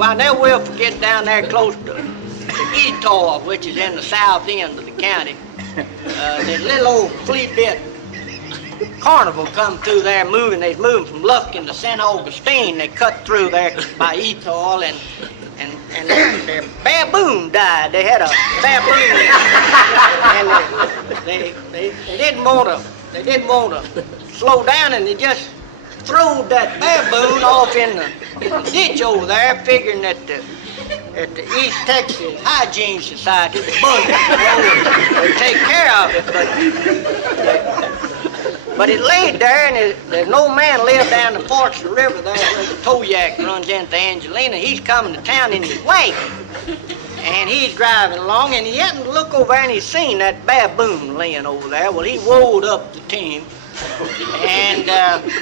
Well, I never will forget down there close to Etor, which is in the south end of the county. That little old flea-bit carnival come through there moving. They's moving from Lufkin to St. Augustine. They cut through there by Etor, and their baboon died. They had a baboon, and they didn't want to slow down, and they just throwed that baboon off in the ditch over there, figuring that the East Texas Hygiene Society, the buzzards, would take care of it. But it laid there, and there's no man lived down the Forks of the River there where the Toyac runs into Angelina. He's coming to town in his wagon, and he's driving along, and he happened to look over there, and he seen that baboon laying over there. Well, he rolled up the team, and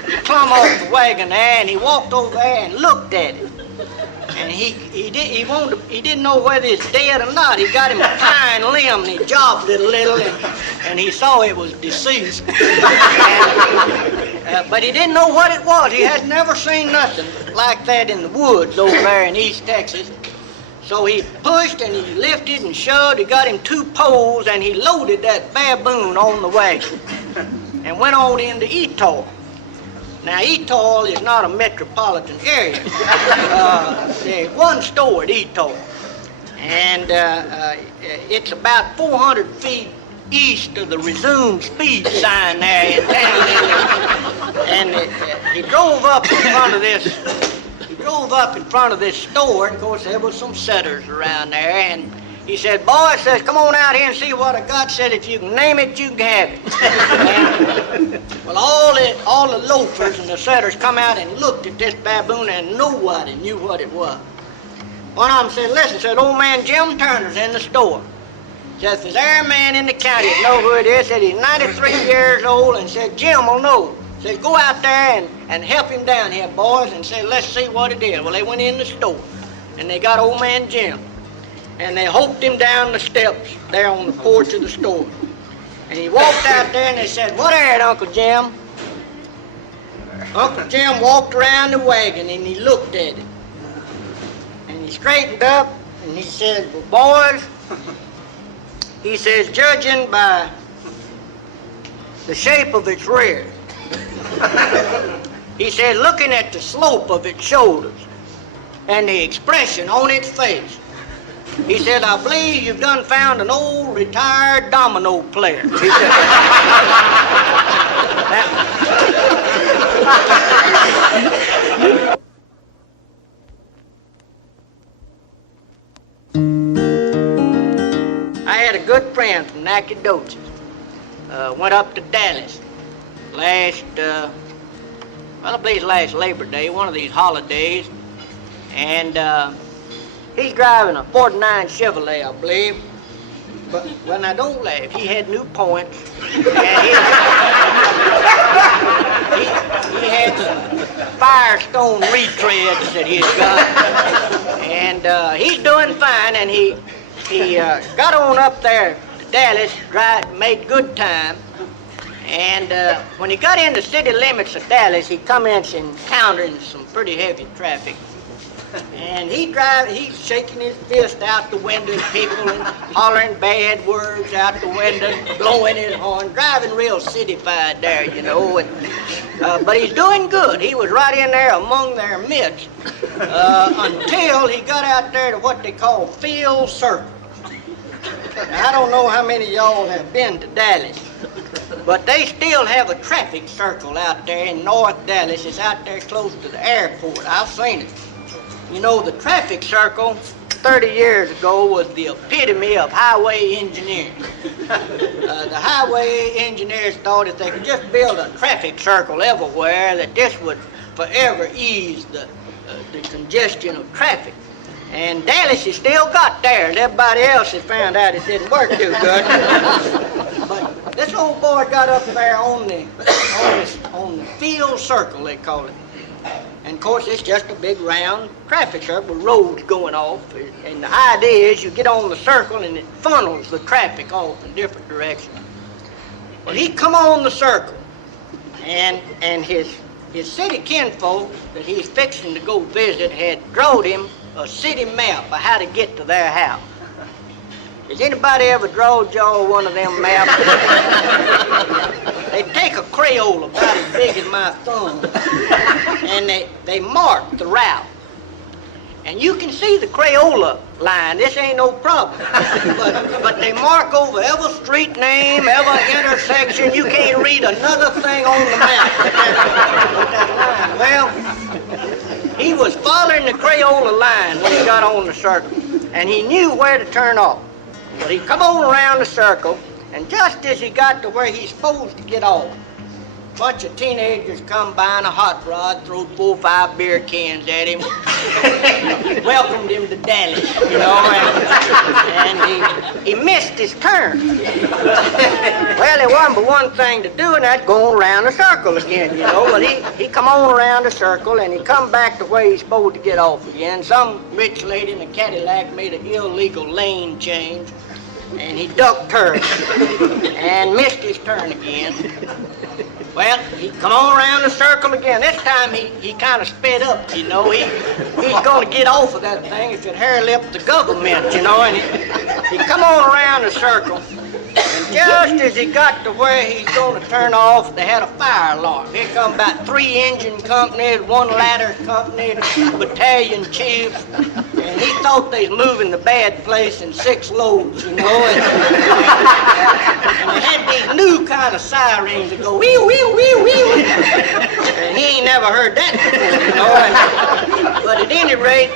he clumb off the wagon there, and he walked over there and looked at it. And he didn't know whether it's dead or not. He got him a pine limb, and he jobbed it a little, and he saw it was deceased. But he didn't know what it was. He had never seen nothing like that in the woods over there in East Texas. So he pushed and he lifted and shoved. He got him 2 poles, and he loaded that baboon on the wagon and went on into Etor. Now, Etor is not a metropolitan area. There's one store at Etor, and it's about 400 feet east of the resume speed sign there in town. And he drove up in front of this. He drove up in front of this store, and of course there was some setters around there, and he said, "Boy," says, "come on out here and see what I got." Said, "If you can name it, you can have it." And, well, all the loafers and the setters come out and looked at this baboon, and nobody knew what it was. One of them said, "Listen," said, "old man Jim Turner's in the store." Said, "If there's a man in the county that know who it is," said, "he's 93 years old," and said, "Jim will know." Said, "Go out there and help him down here, boys," and said, "Let's see what it is." Well, they went in the store, and they got old man Jim. And they hoped him down the steps there on the porch of the store. And he walked out there, and they said, "What air it, Uncle Jim?" Uncle Jim walked around the wagon, and he looked at it. And he straightened up, and he said, "Well, boys," he says, "judging by the shape of its rear," he said, "looking at the slope of its shoulders and the expression on its face," he said, "I believe you've done found an old retired domino player." He said, I had a good friend from Nacogdoches. Went up to Dallas last, I believe last Labor Day, one of these holidays, and he's driving a 49 Chevrolet, I believe. But, well, now don't laugh. He had new points. And he had some Firestone retreads that he's got. And he's doing fine, and he got on up there to Dallas, made good time. And when he got in the city limits of Dallas, he commenced encountering some pretty heavy traffic. And he's shaking his fist out the window at people and hollering bad words out the window, blowing his horn, driving real cityfied there, you know. And, but he's doing good. He was right in there among their midst until he got out there to what they call Field Circle. Now, I don't know how many of y'all have been to Dallas, but they still have a traffic circle out there in North Dallas. It's out there close to the airport. I've seen it. You know, the traffic circle 30 years ago was the epitome of highway engineering. The highway engineers thought if they could just build a traffic circle everywhere, that this would forever ease the congestion of traffic. And Dallas has still got theirs. Everybody else has found out it didn't work too good. But this old boy got up there on the field circle, they call it. And of course, it's just a big round traffic circle with roads going off. And the idea is you get on the circle and it funnels the traffic off in different directions. Well, he come on the circle, and his city kinfolk that he's fixing to go visit had drove him a city map of how to get to their house. Has anybody ever drawed y'all one of them maps? They take a Crayola about as big as my thumb, and they mark the route. And you can see the Crayola line. This ain't no problem. But they mark over every street name, every intersection. You can't read another thing on the map with that line. Well, he was following the Crayola line when he got on the circle, and he knew where to turn off. But he come on around the circle, and just as he got to where he's supposed to get off, a bunch of teenagers come by in a hot rod, threw 4 or 5 beer cans at him, welcomed him to Dallas, you know, and he missed his turn. Well, there wasn't but one thing to do, and that's going around the circle again, you know. But he come on around the circle, and he come back to where he's supposed to get off again. Some rich lady in a Cadillac made an illegal lane change, and he ducked her and missed his turn again. Well, he come on around the circle again. This time he kind of sped up, you know. He's going to get off of that thing if it hair-lipped the government, you know. And he come on around the circle, and just as he got to where he's going to turn off, they had a fire alarm. Here come about 3 engine companies, 1 ladder company, battalion chiefs, and he thought they was moving the bad place in 6 loads, you know. And they had these new kind of sirens that go wee wee wee wee. And he ain't never heard that before, you know. But at any rate,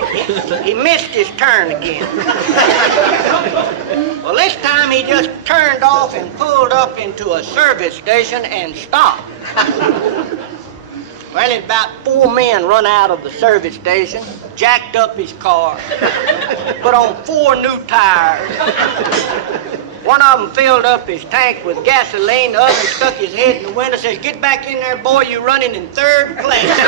he missed his turn again. Well, this time he just turned off and pulled up into a service station and stopped. Well, about 4 men run out of the service station, jacked up his car, put on 4 new tires. One of them filled up his tank with gasoline, the other stuck his head in the window, says, "Get back in there, boy, you're running in 3rd class."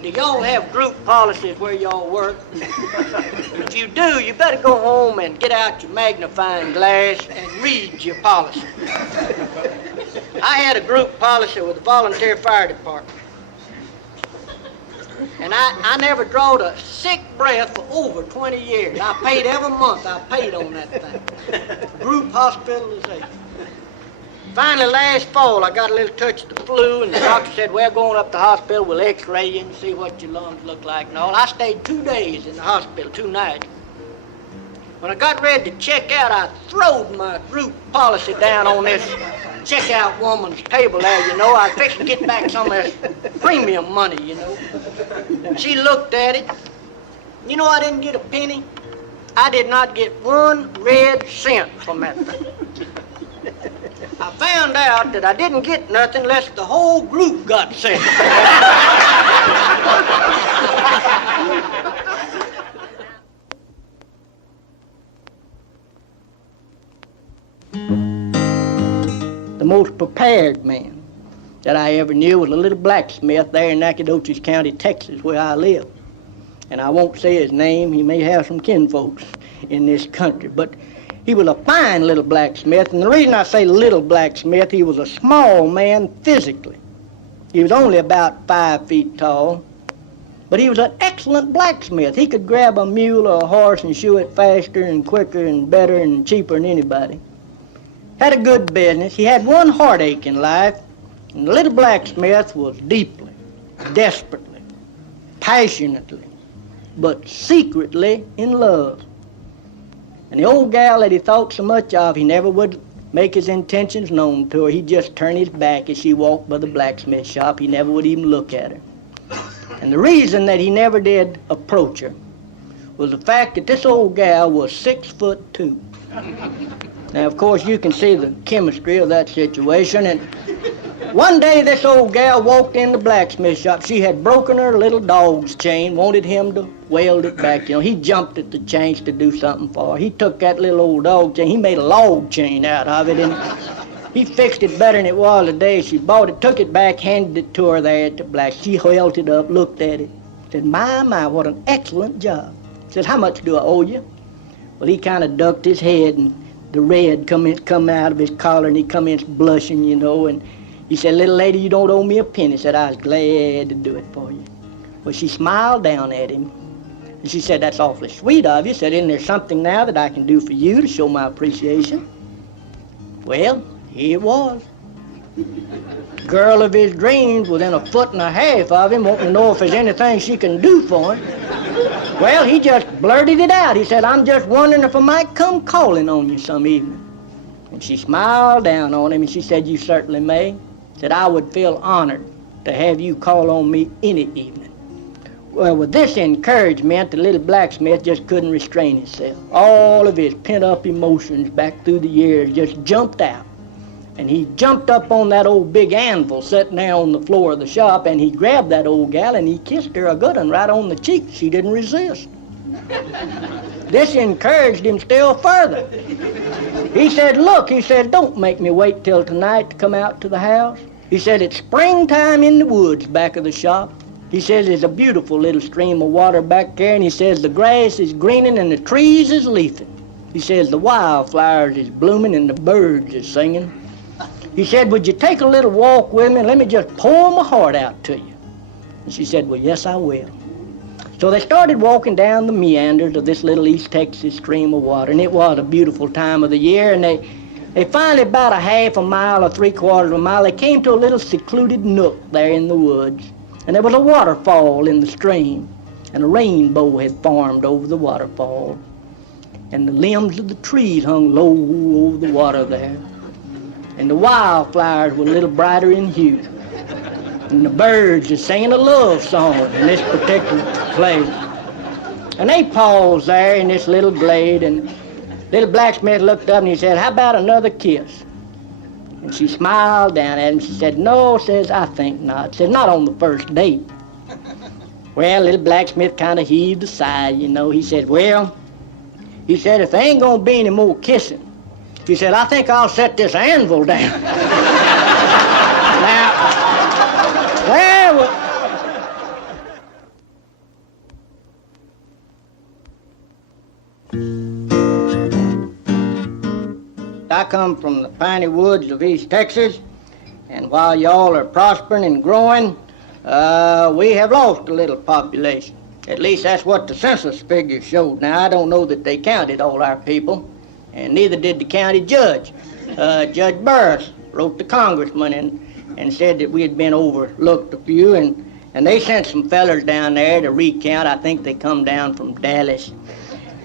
Do y'all have group policies where y'all work? If you do, you better go home and get out your magnifying glass and read your policy. I had a group policy with the volunteer fire department. And I never drawed a sick breath for over 20 years. I paid every month, I paid on that thing. Group hospitalization. Finally, last fall, I got a little touch of the flu, and the doctor said, "Well, going up to the hospital, we'll x-ray you and see what your lungs look like and all." I stayed 2 days in the hospital, 2 nights. When I got ready to check out, I throwed my group policy down on this checkout woman's table there, you know. I was fixing to get back some of this premium money, you know. She looked at it. You know, I didn't get a penny. I did not get 1 red cent from that thing. I found out that I didn't get nothing unless the whole group got sick. The most prepared man that I ever knew was a little blacksmith there in Nacogdoches County, Texas, where I live. And I won't say his name. He may have some kinfolks in this country. But he was a fine little blacksmith. And the reason I say little blacksmith, he was a small man physically. He was only about 5 feet tall. But he was an excellent blacksmith. He could grab a mule or a horse and shoe it faster and quicker and better and cheaper than anybody. Had a good business. He had one heartache in life, and the little blacksmith was deeply, desperately, passionately, but secretly in love. And the old gal that he thought so much of, he never would make his intentions known to her. He'd just turn his back as she walked by the blacksmith shop. He never would even look at her. And the reason that he never did approach her was the fact that this old gal was 6'2". Now, of course, you can see the chemistry of that situation. And one day, this old gal walked in the blacksmith shop. She had broken her little dog's chain, wanted him to weld it back. You know, he jumped at the chains to do something for her. He took that little old dog chain. He made a log chain out of it, and he fixed it better than it was the day she bought it, took it back, handed it to her there at the black. She held it up, looked at it, said, my, what an excellent job. Said, "How much do I owe you?" Well, he kind of ducked his head and the red come out of his collar, and he come in blushing, you know, and he said, "Little lady, you don't owe me a penny." He said, "I was glad to do it for you." Well, she smiled down at him, and she said, "That's awfully sweet of you." She said, "Isn't there something now that I can do for you to show my appreciation?" Well, here it was. Girl of his dreams within 1.5 foot of him, wanting to know if there's anything she can do for him. Well, he just blurted it out. He said, "I'm just wondering if I might come calling on you some evening." And she smiled down on him, and she said, "You certainly may." Said, "I would feel honored to have you call on me any evening." Well, with this encouragement, the little blacksmith just couldn't restrain himself. All of his pent-up emotions back through the years just jumped out. And he jumped up on that old big anvil sitting there on the floor of the shop, and he grabbed that old gal and he kissed her a good one right on the cheek. She didn't resist. This encouraged him still further. He said, "Look," he said, "don't make me wait till tonight to come out to the house." He said, "It's springtime in the woods back of the shop." He says, "There's a beautiful little stream of water back there," and he says, "the grass is greening and the trees is leafing." He says, "The wildflowers is blooming and the birds is singing." He said, "Would you take a little walk with me and let me just pour my heart out to you?" And she said, "Well, yes, I will." So they started walking down the meanders of this little East Texas stream of water, and it was a beautiful time of the year, and they finally, about a 1/2 mile or 3/4 of a mile, they came to a little secluded nook there in the woods, and there was a waterfall in the stream, and a rainbow had formed over the waterfall, and the limbs of the trees hung low over the water there. And the wildflowers were a little brighter in hue. And the birds are singing a love song in this particular place. And they paused there in this little glade, and little blacksmith looked up and he said, "How about another kiss?" And she smiled down at him. She said, "No," says, "I think not." Said, "Not on the first date." Well, little blacksmith kind of heaved a sigh, you know. He said, "Well," he said, "if there ain't gonna be any more kissing," he said, "I think I'll set this anvil down." Now, well, I come from the piney woods of East Texas, and while y'all are prospering and growing, we have lost a little population. At least that's what the census figures showed. Now, I don't know that they counted all our people, and neither did the county judge. Judge Burris wrote the congressman and said that we had been overlooked a few, and they sent some fellers down there to recount. I think they come down from Dallas.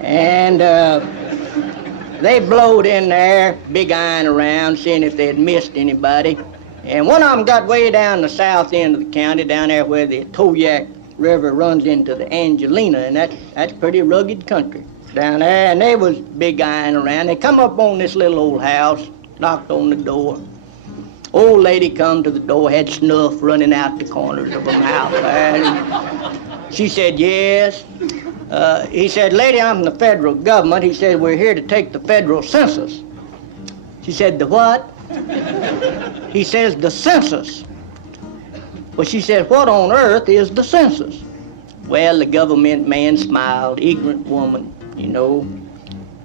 And they blowed in there, big-eyeing around, seeing if they had missed anybody. And one of them got way down the south end of the county, down there where the Toyac River runs into the Angelina, and that's pretty rugged country down there. And they was big-eyeing around. They come up on this little old house, knocked on the door. Old lady come to the door, had snuff running out the corners of her mouth there. And she said, "Yes." He said, "Lady, I'm from the federal government." He said, "We're here to take the Federal Census." She said, "The what?" He says, "The census." Well, she said, "What on earth is the census?" Well, the government man smiled, ignorant woman, you know.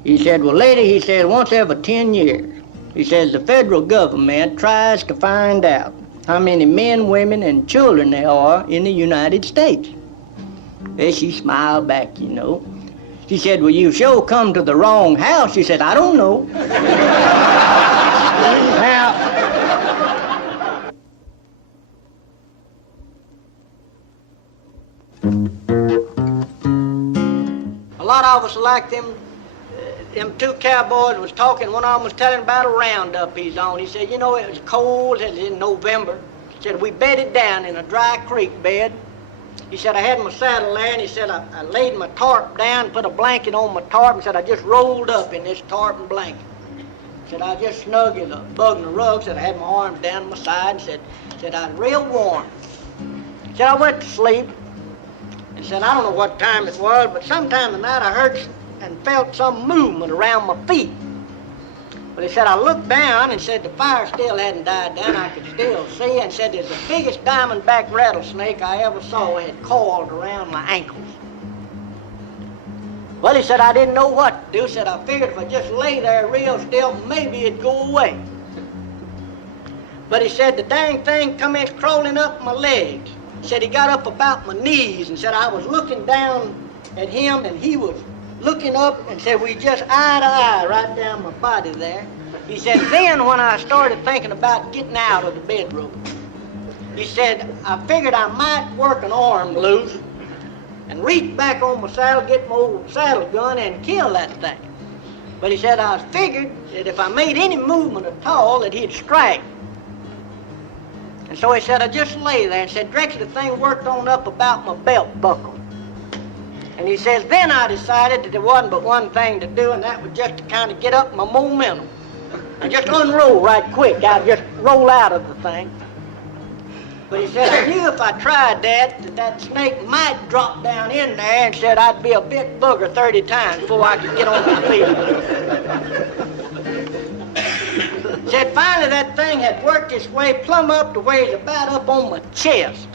He said, "Well, lady," he said, "once every 10 years, he says, the federal government tries to find out how many men, women, and children there are in the United States." Well, she smiled back, you know. She said, "Well, you sure come to the wrong house." She said, "I don't know." Now, a lot of us like them two cowboys was talking. One of them was telling about a roundup he's on. He said, "You know, it was cold, it was in November." He said, "We bedded down in a dry creek bed." He said, "I had my saddle there," and he said, I laid my tarp down, put a blanket on my tarp, and said, "I just rolled up in this tarp and blanket." He said, "I just snug as a bug in a rug." Said, "I had my arms down my side," and said, "I was real warm." He said, "I went to sleep." He said, "I don't know what time it was, but sometime in the night I heard and felt some movement around my feet." But he said, "I looked down," and said, "The fire still hadn't died down. I could still see," and said, "There's the biggest diamondback rattlesnake I ever saw had coiled around my ankles." Well, he said, I didn't know what to do. He said, I figured if I just lay there real still, maybe it'd go away. But he said, the dang thing come in crawling up my legs. He said, he got up about my knees and said, I was looking down at him and he was looking up and said, we just eye to eye right down my body there. He said, then when I started thinking about getting out of the bedroom, he said, I figured I might work an arm loose and reach back on my saddle, get my old saddle gun and kill that thing. But he said, I figured that if I made any movement at all, that he'd strike. And so he said, I just lay there and said, directly the thing worked on up about my belt buckle. And he says, then I decided that there wasn't but one thing to do, and that was just to kind of get up my momentum. And just unroll right quick. I'd just roll out of the thing. But he said, I knew if I tried that snake might drop down in there, and said I'd be a bit booger 30 times before I could get on my feet. Said finally that thing had worked its way plumb up to where it's about up on my chest.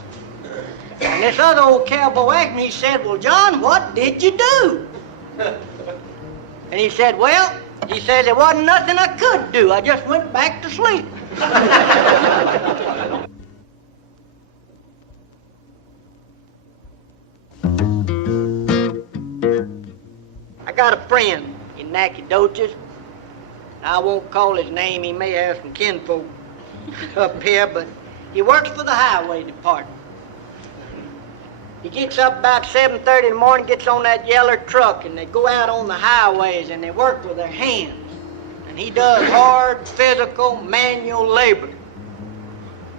And this other old cowboy asked me, he said, well, John, what did you do? And he said, well, he said, there wasn't nothing I could do. I just went back to sleep. I got a friend in Nacogdoches. I won't call his name. He may have some kinfolk up here, but he works for the highway department. He gets up about 7:30 in the morning, gets on that yellow truck, and they go out on the highways and they work with their hands. And he does hard, physical, manual labor.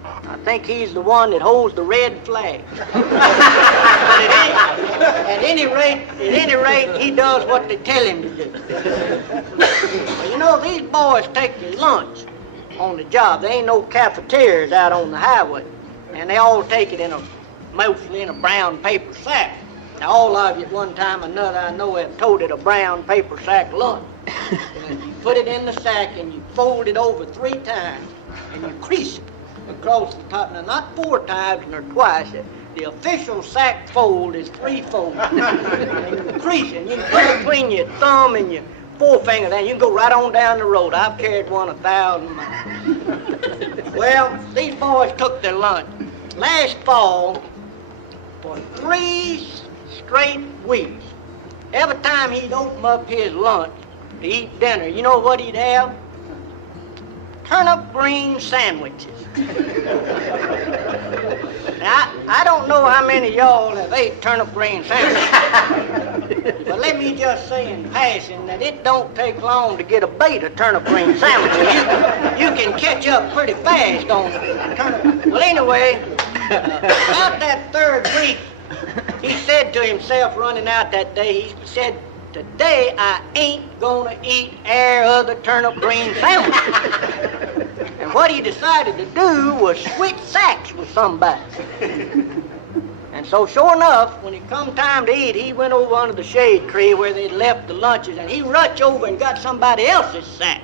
I think he's the one that holds the red flag. But at any rate, he does what they tell him to do. Well, you know, these boys take their lunch on the job. There ain't no cafeterias out on the highway. And they all take it mostly in a brown paper sack. Now, all of you at one time or another, I know, have toted a brown paper sack lunch. And you put it in the sack and you fold it over 3 times and you crease it across the top. Now, not 4 times nor twice. The official sack fold is 3 folds. And you crease it. You can put it between your thumb and your forefinger there. You can go right on down the road. I've carried one 1,000 miles. Well, these boys took their lunch last fall for 3 straight weeks. Every time he'd open up his lunch to eat dinner, you know what he'd have? Turnip green sandwiches. Now, I don't know how many of y'all have ate turnip green sandwiches, but let me just say in passing that it don't take long to get a bait of turnip green sandwiches. You can catch up pretty fast on turnip. Well, anyway, about that 3rd week, he said to himself running out that day, he said, today I ain't gonna eat other turnip green sandwiches. And what he decided to do was switch sacks with somebody. And so sure enough, when it come time to eat, he went over under the shade tree where they'd left the lunches, and he rushed over and got somebody else's sack.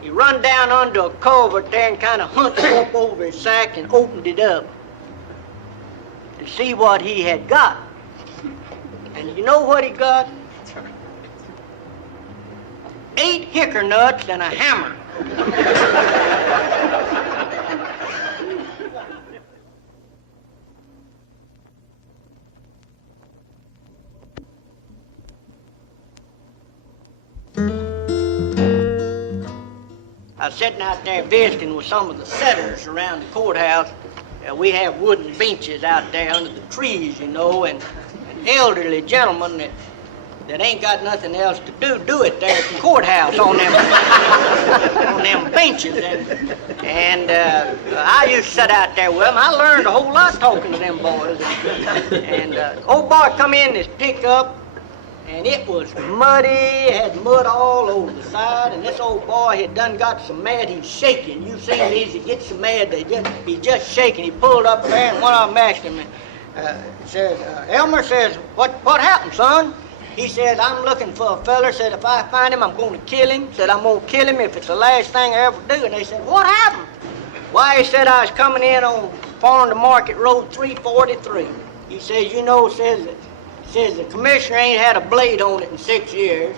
He run down under a culvert there and kind of hunched up over his sack and opened it up to see what he had got. And you know what he got? 8 hickory nuts and a hammer. I was sitting out there visiting with some of the settlers around the courthouse. We have wooden benches out there under the trees, you know, and elderly gentlemen that ain't got nothing else to do it there at the courthouse on them benches. And I used to sit out there with them. I learned a whole lot talking to them boys. And old boy come in this pickup, and it was muddy, had mud all over the side, and this old boy had done got so mad he's shaking. You've seen these that get so mad he just shaking. He pulled up there, and one of them asked him, says, Elmer says, what happened, son? He said, I'm looking for a feller. Said, if I find him, I'm going to kill him. Said, I'm going to kill him if it's the last thing I ever do. And they said, what happened? Why, he said, I was coming in on Farm to Market Road 343. He says, you know, Says the commissioner ain't had a blade on it in 6 years.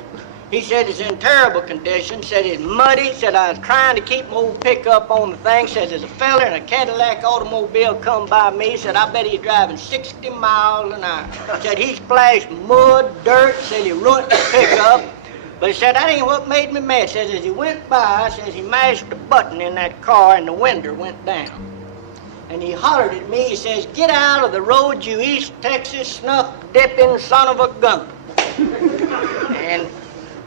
He said it's in terrible condition. Said it's muddy. Said I was trying to keep my old pickup on the thing. Says there's a fella in a Cadillac automobile come by me. Said I bet he's driving 60 miles an hour. Said he splashed mud, dirt. Said he ruined the pickup. But he said that ain't what made me mad. Says as he went by, says he mashed the button in that car and the window went down. And he hollered at me. He says, "Get out of the road, you East Texas snuff dipping son of a gun." And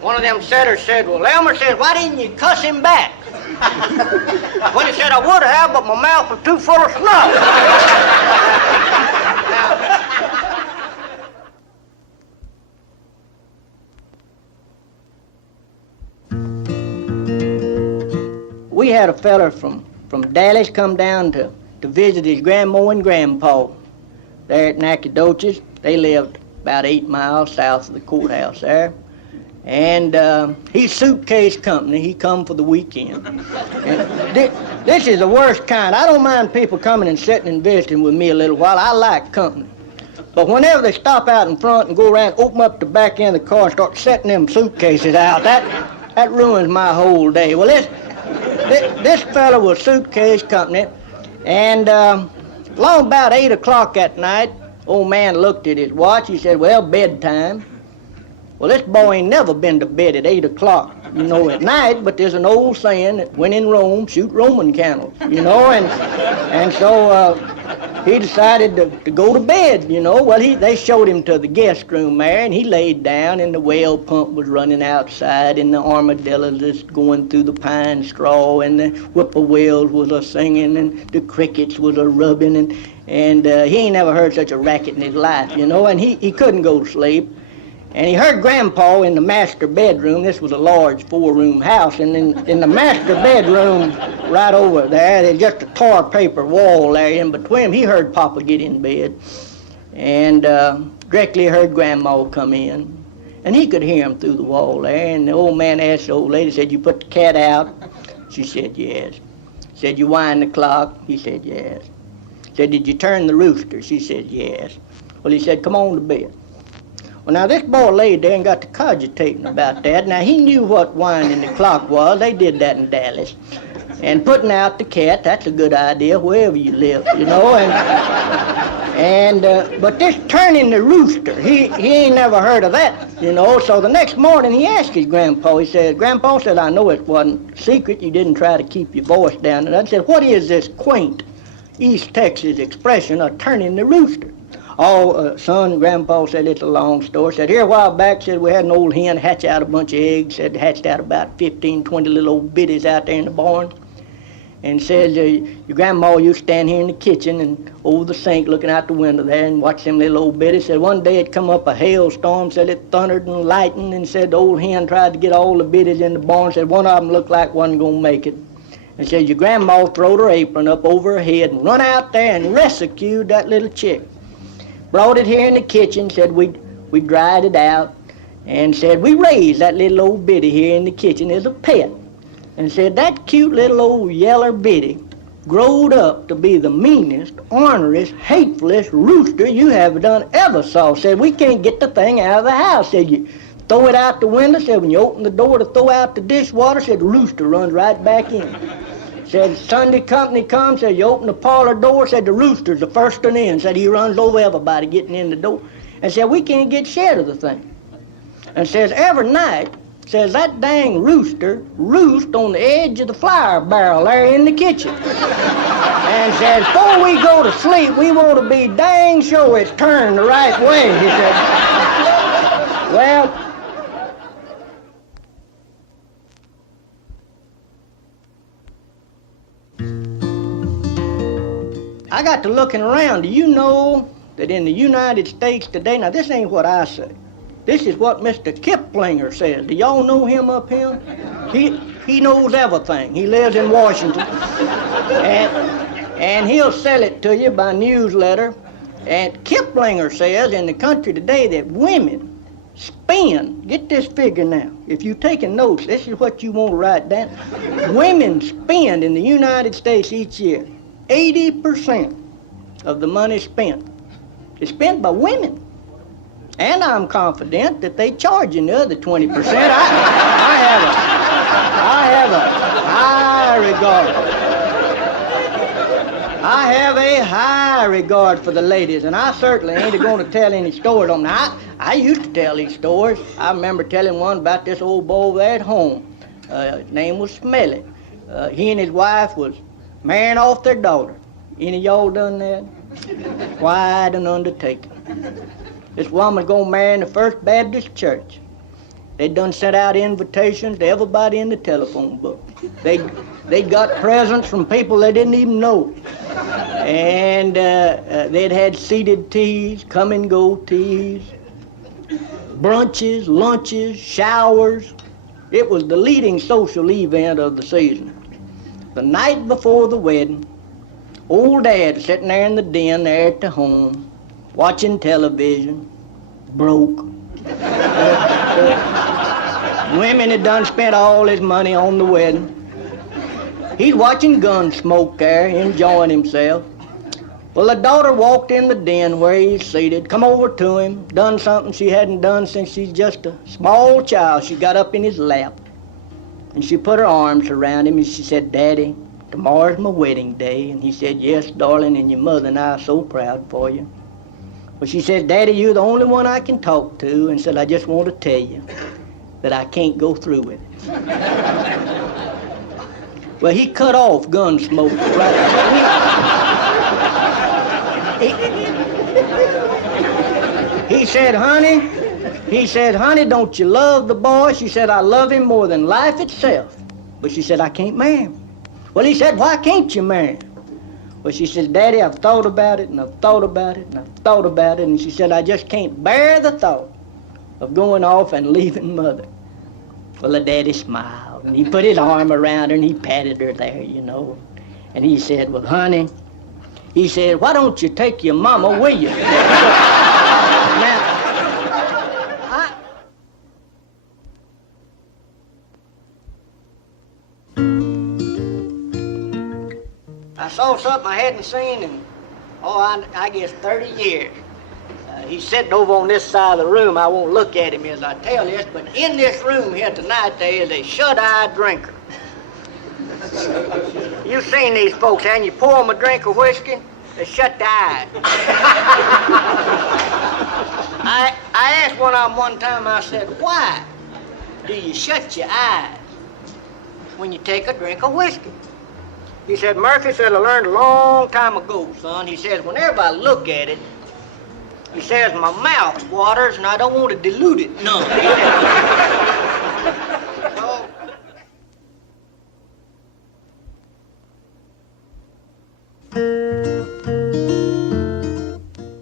one of them setters said, "Well, Elmer," says, "why didn't you cuss him back?" Well, he said, "I would have, but my mouth was too full of snuff." We had a feller from Dallas come down to visit his grandma and grandpa there at Nacogdoches. They lived about 8 miles south of the courthouse there. And he's suitcase company. He come for the weekend. And this is the worst kind. I don't mind people coming and sitting and visiting with me a little while. I like company. But whenever they stop out in front and go around, open up the back end of the car and start setting them suitcases out, that ruins my whole day. Well, this fella was suitcase company, and along about 8 o'clock that night, old man looked at his watch. He said, "Well, bedtime." Well, this boy ain't never been to bed at 8 o'clock, at night, but there's an old saying that when in Rome, shoot Roman candles, and so he decided to go to bed, Well, they showed him to the guest room there, and he laid down, and the well pump was running outside, and the armadillos just going through the pine straw, and the whippoorwills was a-singing, and the crickets was a-rubbing, and he ain't never heard such a racket in his life, and he couldn't go to sleep. And he heard Grandpa in the master bedroom. This was a large 4-room house, and in the master bedroom right over there's just a tar paper wall there in between them. He heard Papa get in bed, and directly heard Grandma come in, and he could hear him through the wall there. And the old man asked the old lady, said, "You put the cat out?" She said, "Yes." Said, "You wind the clock?" He said, "Yes." Said, "Did you turn the rooster?" She said, "Yes." Well, he said, "Come on to bed." Well, now, this boy laid there and got to cogitating about that. Now, he knew what winding the clock was. They did that in Dallas. And putting out the cat, that's a good idea wherever you live, But this turning the rooster, he ain't never heard of that, So the next morning, he asked his grandpa. He said, "Grandpa," said, "I know it wasn't secret. You didn't try to keep your voice down." And I said, "What is this quaint East Texas expression of turning the rooster?" "Oh, son," Grandpa said, "it's a long story." Said, "Here a while back," said, "we had an old hen hatch out a bunch of eggs." Said, hatched out about 15, 20 little old biddies out there in the barn. And says, "Your grandma used to stand here in the kitchen and over the sink looking out the window there and watch them little old biddies." Said, "One day it come up a hailstorm," said, "it thundered and lightened," and said, "The old hen tried to get all the biddies in the barn." Said, "One of them looked like wasn't going to make it." And said, "Your grandma throwed her apron up over her head and run out there and rescued that little chick. Brought it here in the kitchen," said, we dried it out, and said, "We raised that little old biddy here in the kitchen as a pet." And said, "That cute little old yeller biddy growed up to be the meanest, orneriest, hatefulest rooster you ever saw." Said, "We can't get the thing out of the house." Said, "You throw it out the window." Said, "When you open the door to throw out the dishwater," said, "the rooster runs right back in." Said, "Sunday company comes," said, "you open the parlor door," said, "the rooster's the first one in." Said, "He runs over everybody getting in the door." And said, "We can't get shed of the thing." And says, "Every night," says, "that dang rooster roost on the edge of the flour barrel there in the kitchen." And says, "Before we go to sleep, we want to be dang sure it's turned the right way." He said, "Well, I got to looking around. Do you know that in the United States today," now this ain't what I say, this is what Mr. Kiplinger says. Do y'all know him up here? He knows everything. He lives in Washington. And he'll sell it to you by newsletter. And Kiplinger says in the country today that women spend, get this figure now, if you're taking notes, this is what you want to write down. Women spend in the United States each year 80% of the money spent is spent by women. And I'm confident that they charging the other 20%. I have a high regard. I have a high regard for the ladies, and I certainly ain't going to tell any stories on that. I used to tell these stories. I remember telling one about this old boy over there at home. His name was Smelly. He and his wife was marrying off their daughter. Any of y'all done that? Quite an undertaking. This woman's gonna marry in the First Baptist Church. They done sent out invitations to everybody in the telephone book. They got presents from people they didn't even know. And they'd had seated teas, come and go teas, brunches, lunches, showers. It was the leading social event of the season. The night before the wedding, old Dad sitting there in the den there at the home, watching television, broke. Women had done spent all his money on the wedding. He's watching Gunsmoke there, enjoying himself. Well, the daughter walked in the den where he's seated, come over to him, done something she hadn't done since she's just a small child. She got up in his lap, and she put her arms around him, and she said, "Daddy, tomorrow's my wedding day." And he said, "Yes, darling, and your mother and I are so proud for you." Well, she said, "Daddy, you're the only one I can talk to," and said, "I just want to tell you that I can't go through with it." Well, he cut off Gunsmoke right. He said, honey, don't you love the boy? She said, "I love him more than life itself." But she said, "I can't marry him." Well, he said, "Why can't you marry him?" Well, she said, "Daddy, I've thought about it, and I've thought about it, and I've thought about it." And she said, "I just can't bear the thought of going off and leaving Mother." Well, the daddy smiled, and he put his arm around her, and he patted her there, you know. And he said, "Well, honey," he said, "why don't you take your mama with you?" Now, I saw something I hadn't seen in, I guess 30 years. He's sitting over on this side of the room. I won't look at him as I tell this, but in this room here tonight there is a shut-eye drinker. You've seen these folks, and you pour them a drink of whiskey, they shut their eyes. I asked one of them one time, I said, "Why do you shut your eyes when you take a drink of whiskey?" He said, "Murphy," said, "I learned a long time ago, son." He says, "Whenever I look at it," he says, "my mouth waters and I don't want to dilute it none." So,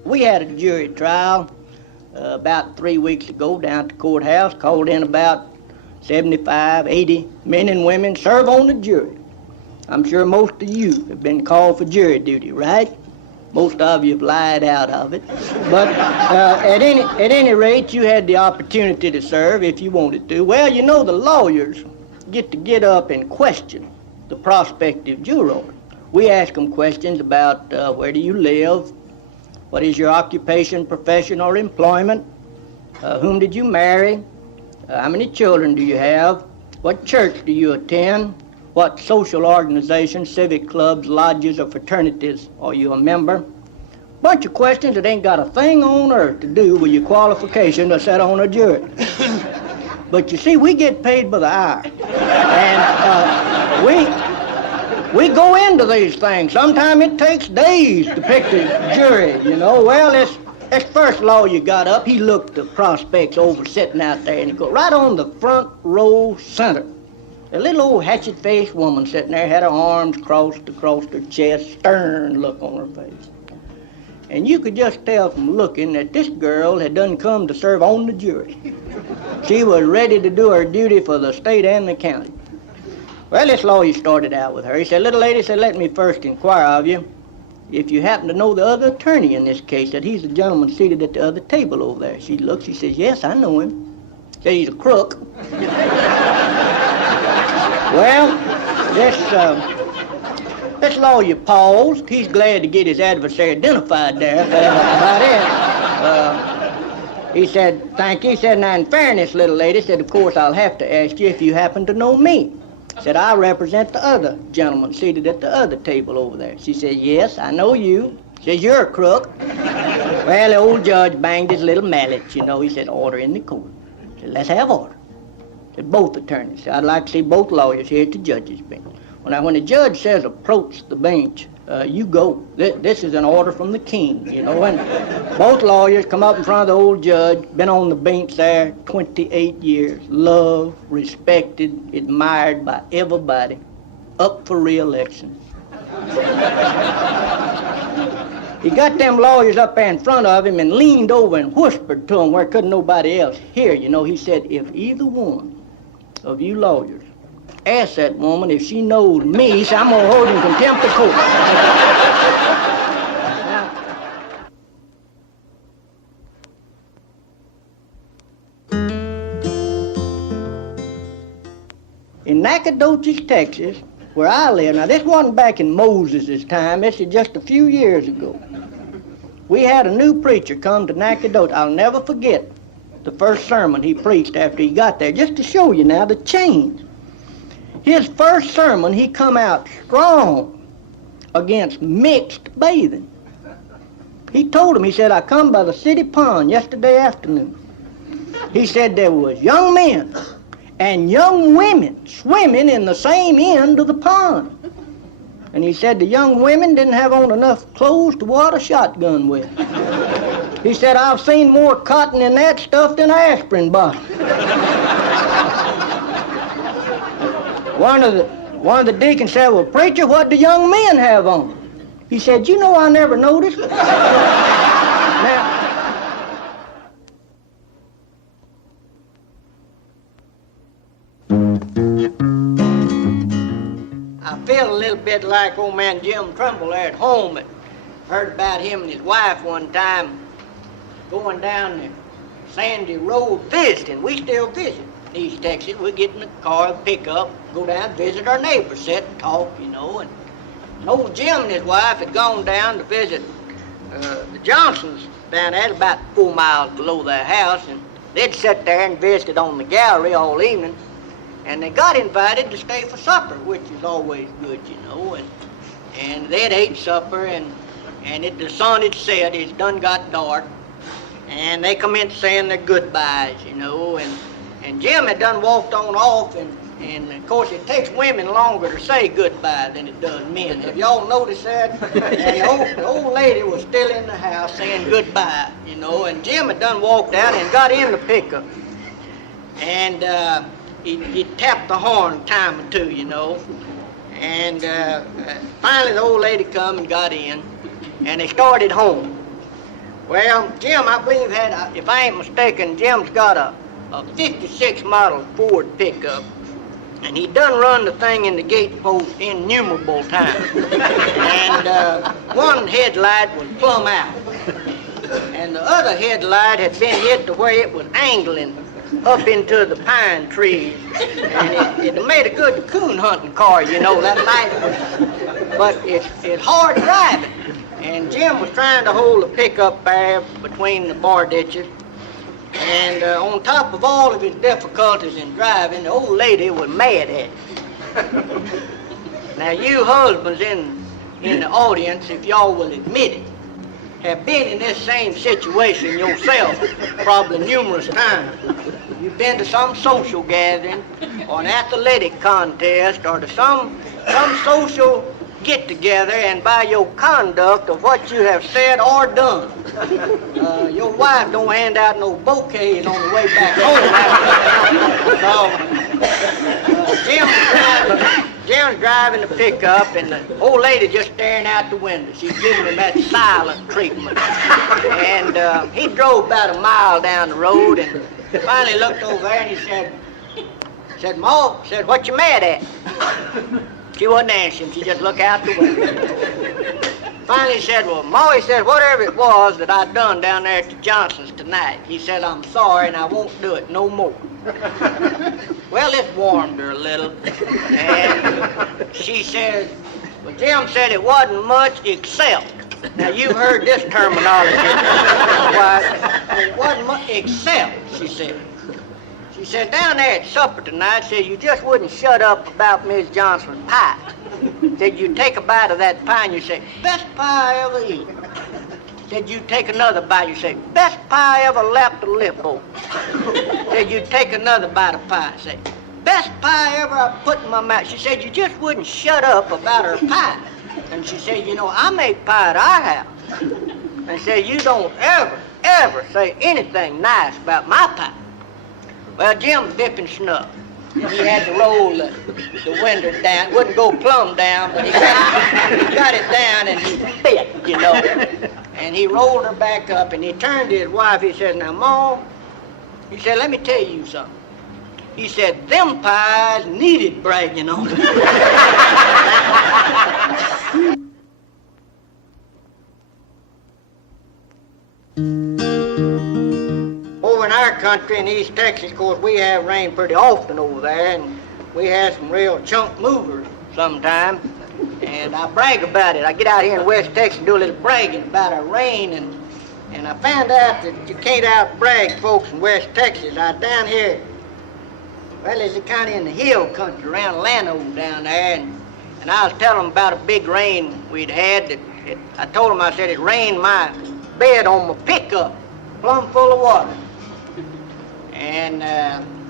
we had a jury trial about 3 weeks ago down at the courthouse, called in about 75, 80 men and women, serve on the jury. I'm sure most of you have been called for jury duty, right? Most of you have lied out of it. But at any rate, you had the opportunity to serve if you wanted to. Well, you know, the lawyers get up and question the prospective juror. We ask them questions about where do you live, what is your occupation, profession, or employment, whom did you marry, how many children do you have, what church do you attend, what social organizations, civic clubs, lodges, or fraternities are you a member? Bunch of questions that ain't got a thing on earth to do with your qualification to sit on a jury. But you see, we get paid by the hour. And we go into these things. Sometimes it takes days to pick the jury, you know. Well, this first lawyer got up, he looked the prospects over sitting out there, and he go right on the front row center. A little old hatchet-faced woman sitting there had her arms crossed across her chest, stern look on her face. And you could just tell from looking that this girl had done come to serve on the jury. She was ready to do her duty for the state and the county. Well, this lawyer started out with her. He said, "Little lady," said, "let me first inquire of you if you happen to know the other attorney in this case, that he's the gentleman seated at the other table over there." She looks, she says, "Yes, I know him." Said, "He's a crook." Well, this lawyer paused. He's glad to get his adversary identified there. That's about it. He said, thank you. He said, now in fairness, little lady, said, of course I'll have to ask you if you happen to know me. Said, I represent the other gentleman seated at the other table over there. She said, yes, I know you. Says, you're a crook. Well, the old judge banged his little mallet, you know. He said, order in the court. Said, let's have order. Said, both attorneys. Said, I'd like to see both lawyers here at the judge's bench. Well, now, when the judge says approach the bench, you go. This is an order from the king, you know. And both lawyers come up in front of the old judge, been on the bench there 28 years, loved, respected, admired by everybody, up for re-election. He got them lawyers up there in front of him and leaned over and whispered to them where couldn't nobody else hear, you know. He said, if either one of you lawyers ask that woman if she knows me, he said, I'm going to hold in contempt of court. In Nacogdoches, Texas, where I live, now this wasn't back in Moses' time, this is just a few years ago. We had a new preacher come to Nacogdoches. I'll never forget the first sermon he preached after he got there, just to show you now the change. His first sermon, he come out strong against mixed bathing. He told him, he said, I come by the city pond yesterday afternoon. He said there was young men and young women swimming in the same end of the pond. And he said the young women didn't have on enough clothes to wad a shotgun with. He said, I've seen more cotton in that stuff than an aspirin bottle. One of the deacons said, well, preacher, what do young men have on? He said, you know, I never noticed. Now, I feel a little bit like old man Jim Trimble there at home. I heard about him and his wife one time going down the Sandy Road visiting. We still visit East Texas. We get in the car, pick up, go down, visit our neighbors, sit and talk, you know. And old Jim and his wife had gone down to visit the Johnsons down there, about 4 miles below their house, and they'd sit there and visited on the gallery all evening. And they got invited to stay for supper, which is always good, you know. And they'd ate supper, and the sun had set, it's done got dark, and they come in saying their goodbyes, you know. And Jim had done walked on off, and of course it takes women longer to say goodbye than it does men. Have y'all noticed that? And the old lady was still in the house saying goodbye, you know, and Jim had done walked out and got in the pickup. And he tapped the horn a time or two, you know. And finally the old lady come and got in, and they started home. Well, Jim, I believe had, if I ain't mistaken, Jim's got a 56 model Ford pickup, and he done run the thing in the gate post innumerable times. And one headlight was plumb out, and the other headlight had been hit to where it was angling up into the pine trees, and it made a good coon hunting car, you know, that light. But it's hard driving, and Jim was trying to hold the pickup there between the bar ditches. And on top of all of his difficulties in driving, the old lady was mad at him. Now, you husbands in the audience, if y'all will admit it, have been in this same situation yourself probably numerous times. You've been to some social gathering or an athletic contest or to some social get-together, and by your conduct of what you have said or done, your wife don't hand out no bouquets on the way back home. So, Jim's driving the pickup, and the old lady just staring out the window. She's giving him that silent treatment. And he drove about a mile down the road, and finally looked over there, and he said, Ma, said, what you mad at? She wasn't answering. She just looked out the window. Finally he said, well, Ma, he said, whatever it was that I done down there at the Johnsons tonight, he said, I'm sorry and I won't do it no more. Well, it warmed her a little. And she said, well, Jim said it wasn't much except. Now, you've heard this terminology. Why, it wasn't much except, she said. She said, down there at supper tonight, said you just wouldn't shut up about Miss Johnson's pie. Said you take a bite of that pie and you say, best pie I ever eat. Said you take another bite, you say, best pie I ever lapped a lip on. Said you take another bite of pie, say, best pie ever I put in my mouth. She said you just wouldn't shut up about her pie. And she said, you know, I make pie at our house. And said, you don't ever say anything nice about my pie. Well, Jim dipping Snuff. He had to roll the window down. It wouldn't go plumb down, but he got it down and he bit, you know. And he rolled her back up and he turned to his wife. He said, now, Ma, he said, let me tell you something. He said, them pies needed bragging on. Over in our country, in East Texas, of course, we have rain pretty often over there, and we have some real chunk movers sometimes, and I brag about it. I get out here in West Texas and do a little bragging about our rain, and I found out that you can't out-brag folks in West Texas. I was down here, well, it's kind of in the hill country around Llano down there, and I was telling them about a big rain we'd had. I told them, I said, it rained my bed on my pickup, plumb full of water. And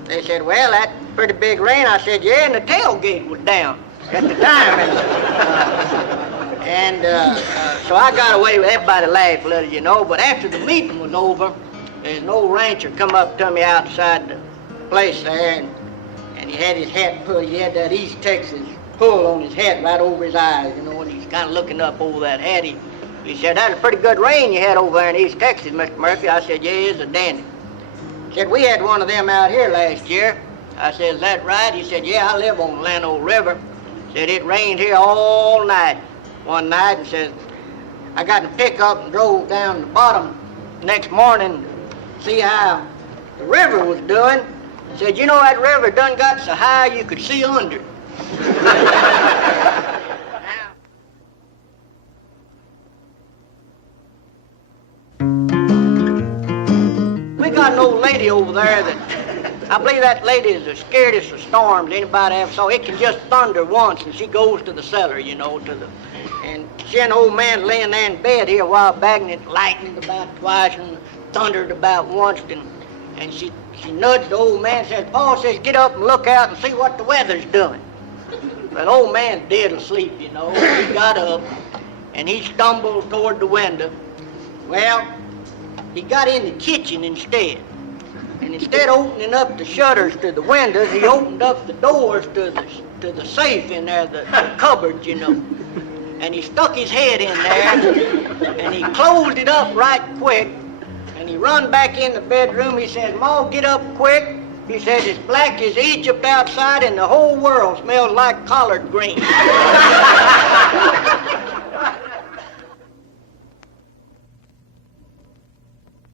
they said, well, that's pretty big rain. I said, yeah, and the tailgate was down at the time. So I got away with everybody laughed a little, you know. But after the meeting was over, there's an old rancher come up to me outside the place there, and he had his hat pulled. He had that East Texas pull on his hat right over his eyes, you know, and he's kind of looking up over that hat. He said, that's a pretty good rain you had over there in East Texas, Mr. Murphy. I said, yeah, it's a dandy. He said, we had one of them out here last year. I said, is that right? He said, yeah, I live on the Llano River. Said, it rained here all night one night, and said, I got in a pickup and drove down the bottom next morning to see how the river was doing. Said, you know, that river done got so high you could see under. We got an old lady over there that, I believe that lady is the scaredest of storms anybody ever saw. It can just thunder once and she goes to the cellar, you know, and she and the old man laying there in bed here a while back, and it lightened about twice and thundered about once, and she nudged the old man and said, Paul says, get up and look out and see what the weather's doing. But the old man's dead asleep, you know. He got up and he stumbled toward the window. Well, he got in the kitchen instead. And instead of opening up the shutters to the windows, he opened up the doors to the safe in there, the cupboard, you know. And he stuck his head in there, and he closed it up right quick, and he run back in the bedroom. He says, Ma, get up quick. He says, it's black as Egypt outside, and the whole world smells like collard greens.